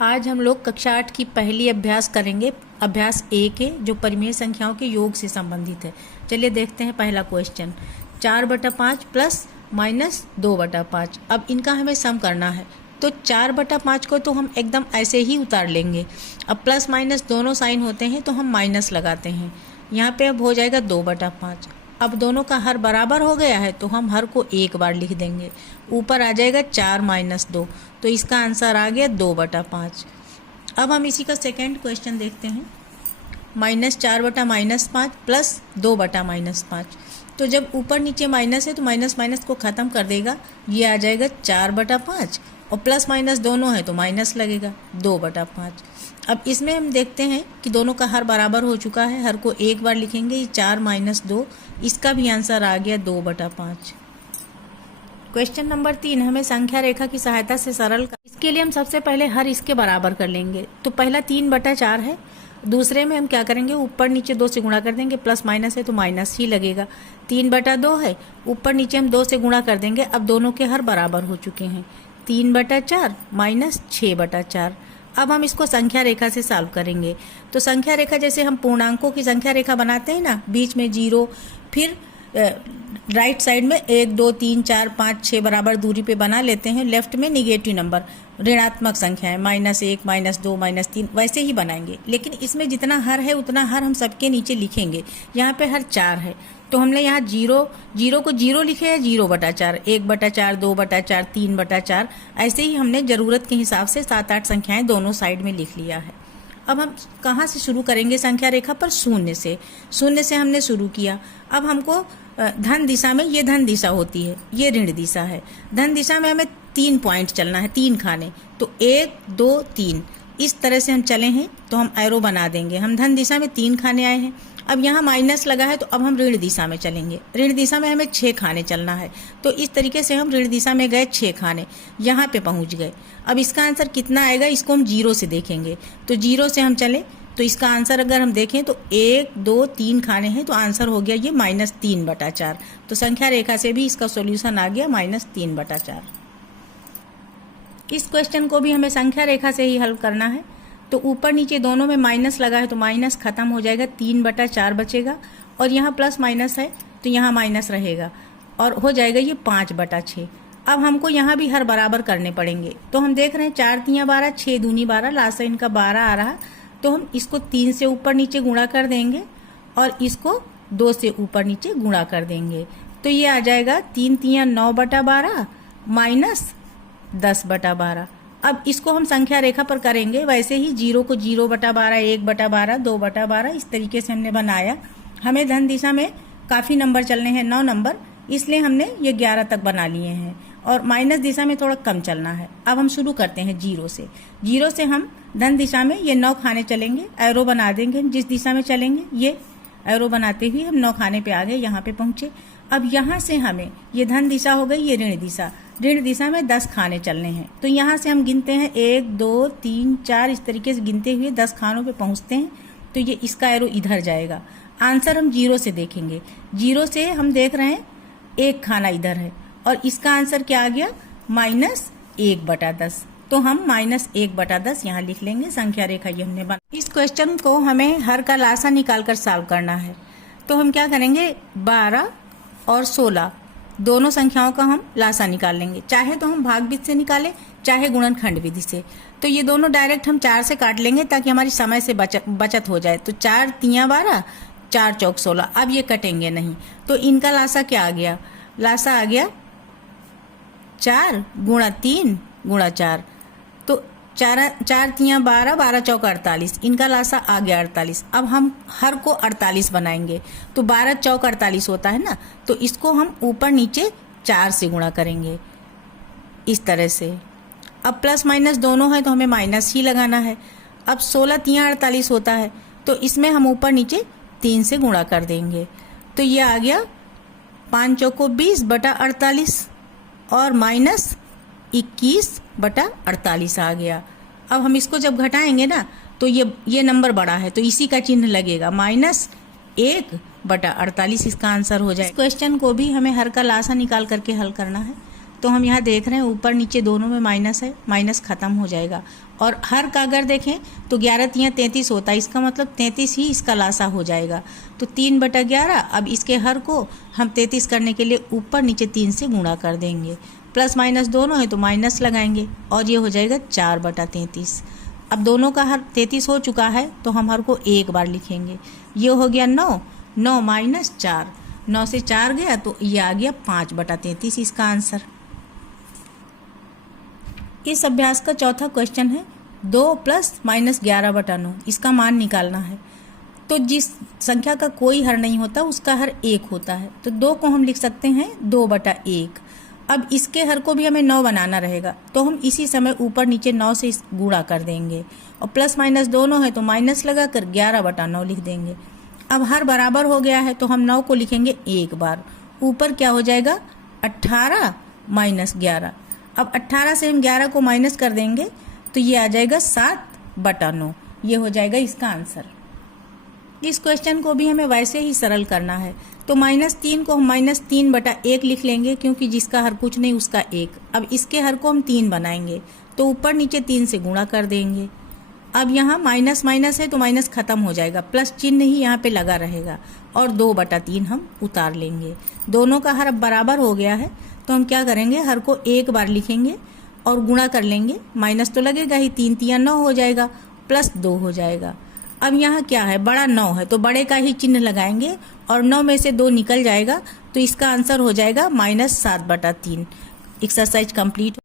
आज हम लोग कक्षा 8 की पहली अभ्यास करेंगे। अभ्यास 1 है जो परिमेय संख्याओं के योग से संबंधित है। चलिए देखते हैं पहला क्वेश्चन। 4/5 plus minus 2/5। अब इनका हमें सम करना है, तो 4/5 को तो हम एकदम ऐसे ही उतार लेंगे। अब प्लस माइनस दोनों साइन होते हैं तो हम माइनस लगाते हैं। यहाँ पे अब हो जाएगा 2/5। अब दोनों का हर बराबर हो गया है तो हम हर को एक बार लिख देंगे। ऊपर आ जाएगा 4 - 2, तो इसका आंसर आ गया 2/5। अब हम इसी का सेकेंड क्वेश्चन देखते हैं। -4/-5 प्लस 2/-5। तो जब ऊपर नीचे माइनस है तो माइनस माइनस को ख़त्म कर देगा। ये आ जाएगा 4/5 और प्लस माइनस दोनों है तो माइनस लगेगा 2/5। अब इसमें हम देखते हैं कि दोनों का हर बराबर हो चुका है, हर को एक बार लिखेंगे। ये 4 - 2, इसका भी आंसर आ गया 2/5। क्वेश्चन नंबर 3, हमें संख्या रेखा की सहायता से सरल इसके लिए हम सबसे पहले हर इसके बराबर कर लेंगे। तो पहला 3/4 है। दूसरे में हम क्या करेंगे, ऊपर नीचे 2 से गुणा कर देंगे। प्लस माइनस है तो माइनस ही लगेगा। 3/2 है, ऊपर नीचे हम 2 से गुणा कर देंगे। अब दोनों के हर बराबर हो चुके हैं। 3/4 माइनस 6/4। अब हम इसको संख्या रेखा से सॉल्व करेंगे। तो संख्या रेखा जैसे हम पूर्णांकों की संख्या रेखा बनाते हैं ना, बीच में 0, फिर राइट साइड में 1 2 3 4 5 6 बराबर दूरी पे बना लेते हैं। लेफ्ट में निगेटिव नंबर ऋणात्मक संख्या है, -1 -2 -3, वैसे ही बनाएंगे। लेकिन इसमें जितना हर है उतना हर हम सबके नीचे लिखेंगे। यहाँ पे हर 4 है तो हमने यहाँ 0 को 0 लिखे है, 0/4, 1/4, 2/4, 3/4। ऐसे ही हमने ज़रूरत के हिसाब से 7-8 संख्याएं दोनों साइड में लिख लिया है। अब हम कहाँ से शुरू करेंगे संख्या रेखा पर? शून्य से हमने शुरू किया। अब हमको धन दिशा में, ये धन दिशा होती है, ये ऋण दिशा है। धन दिशा में हमें 3 पॉइंट चलना है, 3 खाने। तो 1 2 3 इस तरह से हम चले हैं तो हम एरो बना देंगे। हम धन दिशा में 3 खाने आए हैं। अब यहाँ माइनस लगा है तो अब हम ऋण दिशा में चलेंगे। ऋण दिशा में हमें 6 खाने चलना है। तो इस तरीके से हम ऋण दिशा में गए, 6 खाने, यहाँ पे पहुँच गए। अब इसका आंसर कितना आएगा, इसको हम 0 से देखेंगे। तो 0 से हम चले तो इसका आंसर अगर हम देखें तो 1 2 3 खाने हैं तो आंसर हो गया ये -3/4। तो संख्या रेखा से भी इसका सॉल्यूशन आ गया -3/4। इस क्वेश्चन को भी हमें संख्या रेखा से ही हल करना है। तो ऊपर नीचे दोनों में माइनस लगा है तो माइनस खत्म हो जाएगा, 3/4 बचेगा। और यहाँ प्लस माइनस है तो यहाँ माइनस रहेगा और हो जाएगा ये 5/6। अब हमको यहाँ भी हर बराबर करने पड़ेंगे। तो हम देख रहे हैं 4 × 12, 6 दूनी 12, लास्ट से इनका 12 आ रहा। तो हम इसको 3 से ऊपर नीचे गुणा कर देंगे और इसको 2 से ऊपर नीचे गुणा कर देंगे। तो ये आ जाएगा 3 × 3 = 9/12 माइनस 10/12। अब इसको हम संख्या रेखा पर करेंगे वैसे ही। 0 को 0/12, 1/12, 2/12 इस तरीके से हमने बनाया। हमें धन दिशा में काफ़ी नंबर चलने हैं, 9 नंबर, इसलिए हमने ये 11 तक बना लिए हैं। और माइनस दिशा में थोड़ा कम चलना है। अब हम शुरू करते हैं 0 से। 0 से हम धन दिशा में ये 9 खाने चलेंगे। एरो बना देंगे, जिस दिशा में चलेंगे ये एरो बनाते हुए हम 9 खाने पे आ गए, यहाँ पे पहुँचे। अब यहाँ से हमें, ये धन दिशा हो गई, ये ऋण दिशा में 10 खाने चलने हैं। तो यहाँ से हम गिनते हैं 1 2 3 4 इस तरीके से गिनते हुए 10 खानों पे पहुँचते हैं। तो ये इसका एरो इधर जाएगा। आंसर हम 0 से देखेंगे। 0 से हम देख रहे हैं 1 खाना इधर है और इसका आंसर क्या आ गया, -1/10। तो हम -1/10 यहाँ लिख लेंगे। संख्या रेखा ये हमने बना। इस क्वेश्चन को हमें हर का लासा निकाल कर सॉल्व करना है। तो हम क्या करेंगे, 12 और 16 दोनों संख्याओं का हम लासा निकाल लेंगे। चाहे तो हम भाग विधि से निकालें, चाहे गुणनखंड विधि से। तो ये दोनों डायरेक्ट हम 4 से काट लेंगे ताकि हमारी समय से बचत हो जाए। तो 4 × 3 = 12, 4 × 4 = 16। अब ये कटेंगे नहीं तो इनका लासा क्या आ गया, लासा आ गया 4 × 3 × 4। तो 4 × 3 = 12, 12 × 4 = 48, इनका लासा आ गया 48। अब हम हर को 48 बनाएंगे। तो 12 × 4 = 48 होता है ना, तो इसको हम ऊपर नीचे 4 से गुणा करेंगे इस तरह से। अब प्लस माइनस दोनों है तो हमें माइनस ही लगाना है। अब 16 × 3 = 48 होता है तो इसमें हम ऊपर नीचे 3 से गुणा कर देंगे। तो ये आ गया 5 × 4 = 20/48 और -21/48 आ गया। अब हम इसको जब घटाएंगे ना तो ये नंबर बड़ा है तो इसी का चिन्ह लगेगा, -1/48 इसका आंसर हो जाए। इस क्वेश्चन को भी हमें हर का लासा निकाल करके हल करना है। तो तो हम यहाँ देख रहे हैं ऊपर नीचे दोनों में माइनस है, माइनस खत्म हो जाएगा। और हर का अगर देखें तो 11 तियाँ 33 होता है, इसका मतलब 33 ही इसका लासा हो जाएगा। तो 3/11। अब इसके हर को हम 33 करने के लिए ऊपर नीचे 3 से गुणा कर देंगे, प्लस माइनस दोनों है तो माइनस लगाएंगे और ये हो जाएगा 4/33। अब दोनों का हर 33 हो चुका है तो हम हर को एक बार लिखेंगे। ये हो गया 9, 9 माइनस 4, 9 से 4 गया तो ये आ गया 5/33 इसका आंसर। इस अभ्यास का चौथा क्वेश्चन है 2 + -11/9 इसका मान निकालना है। तो जिस संख्या का कोई हर नहीं होता उसका हर 1 होता है, तो 2 को हम लिख सकते हैं 2/1। अब इसके हर को भी हमें 9 बनाना रहेगा, तो हम इसी समय ऊपर नीचे 9 से गुणा कर देंगे और प्लस माइनस दोनों है तो माइनस लगा कर 11/9 लिख देंगे। अब हर बराबर हो गया है तो हम 9 को लिखेंगे एक बार, ऊपर क्या हो जाएगा 18 - 11। अब 18 से हम 11 को माइनस कर देंगे तो ये आ जाएगा 7/9, ये हो जाएगा इसका आंसर। इस क्वेश्चन को भी हमें वैसे ही सरल करना है, तो -3 को हम -3/1 लिख लेंगे क्योंकि जिसका हर कुछ नहीं उसका 1। अब इसके हर को हम 3 बनाएंगे तो ऊपर नीचे 3 से गुणा कर देंगे। अब यहाँ माइनस माइनस है तो माइनस खत्म हो जाएगा, प्लस चिन्ह ही यहाँ पे लगा रहेगा और 2/3 हम उतार लेंगे। दोनों का हर अब बराबर हो गया है तो हम क्या करेंगे, हर को एक बार लिखेंगे और गुणा कर लेंगे। माइनस तो लगेगा ही, 3 तियाँ 9 हो जाएगा, प्लस 2 हो जाएगा। अब यहाँ क्या है, बड़ा 9 है तो बड़े का ही चिन्ह लगाएंगे और 9 में से 2 निकल जाएगा तो इसका आंसर हो जाएगा -7/3। Exercise complete.